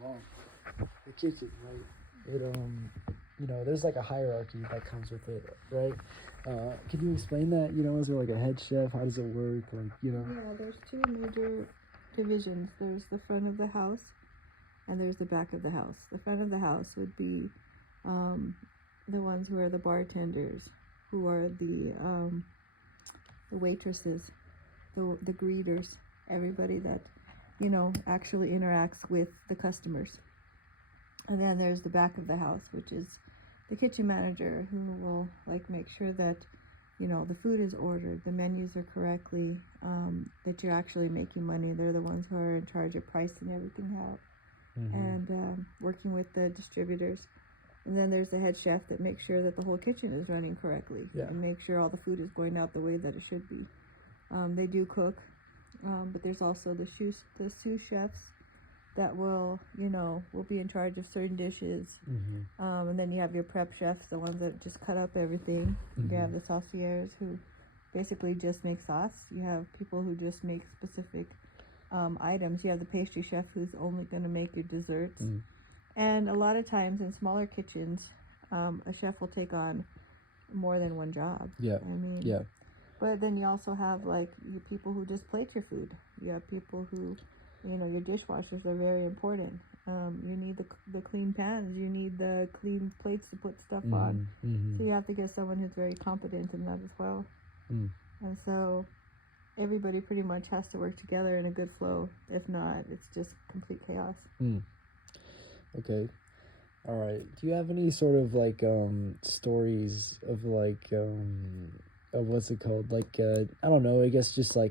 along. The kitchen, right? It there's like a hierarchy that comes with it, right? Can you explain that? Is there like a head chef? How does it work? Yeah, there's two major divisions. There's the front of the house and there's the back of the house. The front of the house would be the ones who are the bartenders, who are the waitresses, the greeters, everybody that actually interacts with the customers. And then there's the back of the house, which is the kitchen manager, who will make sure that the food is ordered, the menus are correctly, that you're actually making money. They're the ones who are in charge of pricing everything out, and working with the distributors. And then there's the head chef that makes sure that the whole kitchen is running correctly, and make sure all the food is going out the way that it should be. They do cook, but there's also the sous chefs that will be in charge of certain dishes. And then you have your prep chefs, the ones that just cut up everything. You have the sauciers, who basically just make sauce. You have people who just make specific items. You have the pastry chef, who's only going to make your desserts. And a lot of times in smaller kitchens, a chef will take on more than one job. But then you also have your people who just plate your food. You have people who, your dishwashers are very important. You need the clean pans. You need the clean plates to put stuff on. So you have to get someone who's very competent in that as well. And so everybody pretty much has to work together in a good flow. If not, it's just complete chaos. Okay. All right. Do you have any sort of stories of of what's it called? I don't know, I guess just I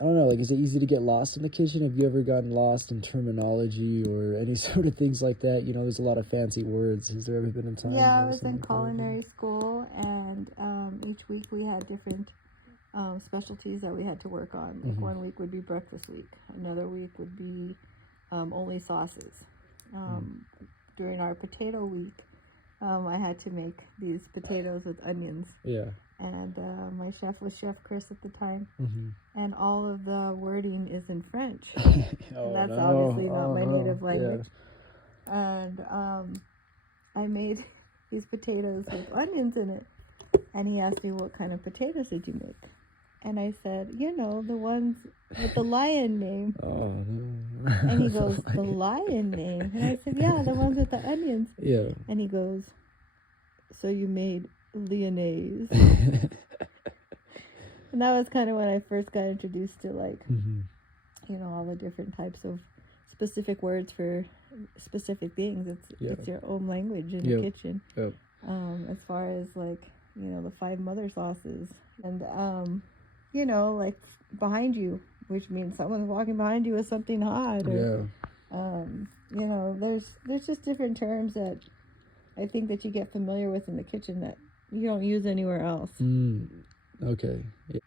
don't know, is it easy to get lost in the kitchen? Have you ever gotten lost in terminology or any sort of things like that? There's a lot of fancy words. Has there ever been a time? Yeah, I was in culinary school, and each week we had different specialties that we had to work on. One week would be breakfast week. Another week would be only sauces. During our potato week, I had to make these potatoes with onions. And my chef was Chef Chris at the time. And all of the wording is in French. And that's obviously not my native language. And I made these potatoes with onions in it. And he asked me, what kind of potatoes did you make? And I said, the ones with the lion name. And he goes, the lion name? And I said, yeah, the ones with the onions. And he goes, so you made Lyonnaise. And that was kind of when I first got introduced to all the different types of specific words for specific things. It's your own language in the kitchen. As far as the 5 mother sauces, and behind you, which means someone's walking behind you with something hot, or there's just different terms that I think that you get familiar with in the kitchen that you don't use anywhere else. Okay. Yeah.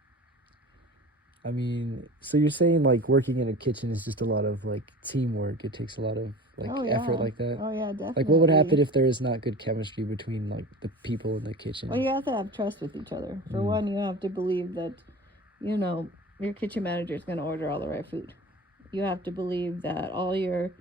I mean, so you're saying working in a kitchen is just a lot of teamwork. It takes a lot of effort like that. Oh yeah, definitely. What would happen if there is not good chemistry between the people in the kitchen? Well, you have to have trust with each other. For one, you have to believe that your kitchen manager is going to order all the right food. You have to believe that all your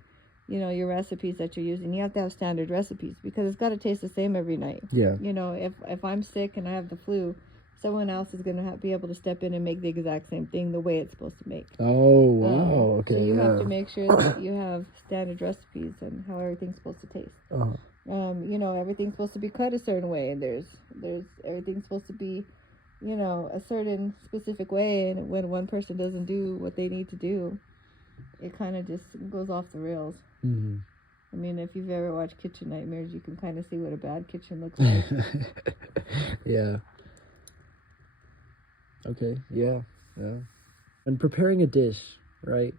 your recipes that you're using, you have to have standard recipes, because it's got to taste the same every night. If I'm sick and I have the flu, someone else is going to be able to step in and make the exact same thing the way it's supposed to make. Oh, wow. Okay. So you have to make sure that you have standard recipes and how everything's supposed to taste. Everything's supposed to be cut a certain way, and there's everything's supposed to be a certain specific way, and when one person doesn't do what they need to do, it kind of just goes off the rails. I mean, if you've ever watched Kitchen Nightmares, you can kind of see what a bad kitchen looks like. Yeah. Okay. Yeah. And preparing a dish, right?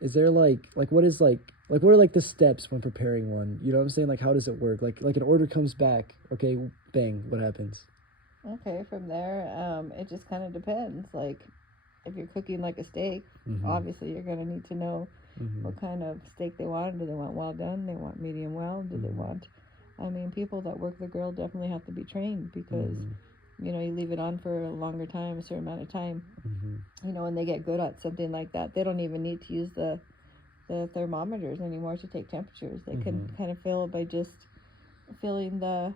Is there what is what are the steps when preparing one? You know what I'm saying? How does it work? Like an order comes back, okay, bang, what happens? Okay, from there, it just kind of depends. If you're cooking a steak, obviously you're going to need to know what kind of steak they want. Do they want well done? Do they want medium well? Do they want... people that work the grill definitely have to be trained, because, you leave it on for a longer time, a certain amount of time. When they get good at something like that, they don't even need to use the the thermometers anymore to take temperatures. They can Mhm. kind of feel it by just feeling the,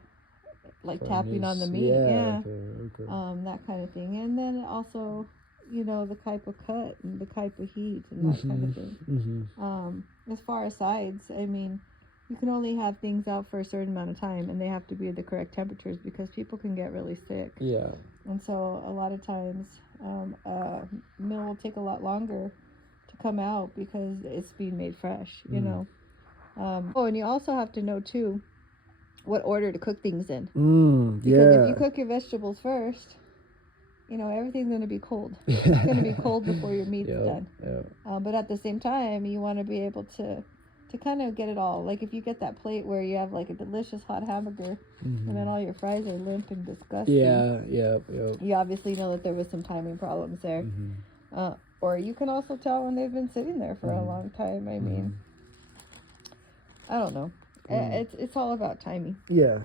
like, tapping on the Funnies. meat. Yeah. Okay. That kind of thing. And then also, the type of cut and the type of heat and that kind of thing. As far as sides, I mean, you can only have things out for a certain amount of time, and they have to be the correct temperatures because people can get really sick. Yeah. And so a lot of times, a meal will take a lot longer to come out because it's being made fresh, and you also have to know too what order to cook things in. Because if you cook your vegetables first, everything's going to be cold. It's going to be cold before your meat's done. But at the same time, you want to be able to kind of get it all. Like if you get that plate where you have like a delicious hot hamburger and then all your fries are limp and disgusting. You obviously know that there was some timing problems there. Or you can also tell when they've been sitting there for a long time. I mean, I don't know. It's all about timing. Yeah.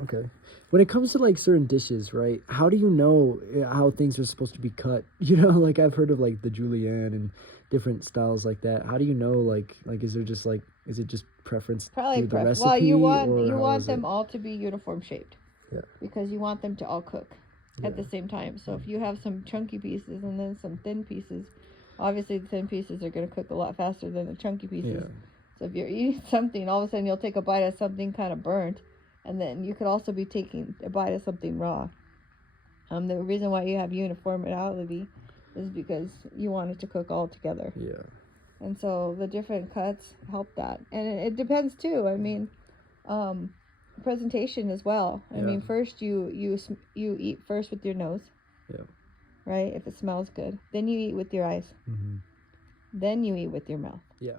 Okay. When it comes to like certain dishes, right? How do you know how things are supposed to be cut? Like I've heard of like the julienne and different styles like that. How do you know like is it just preference Probably through the recipe? Well, you or want them all to be uniform shaped. Yeah. Because you want them to all cook at the same time. So if you have some chunky pieces and then some thin pieces, obviously the thin pieces are going to cook a lot faster than the chunky pieces. Yeah. So if you're eating something, all of a sudden you'll take a bite of something kind of burnt, and then you could also be taking a bite of something raw. The reason why you have uniformity is because you want it to cook all together. Yeah. And so the different cuts help that. And it depends too. I mean, presentation as well. I mean, first you eat first with your nose. Yeah. Right? If it smells good. Then you eat with your eyes. Then you eat with your mouth. Yeah.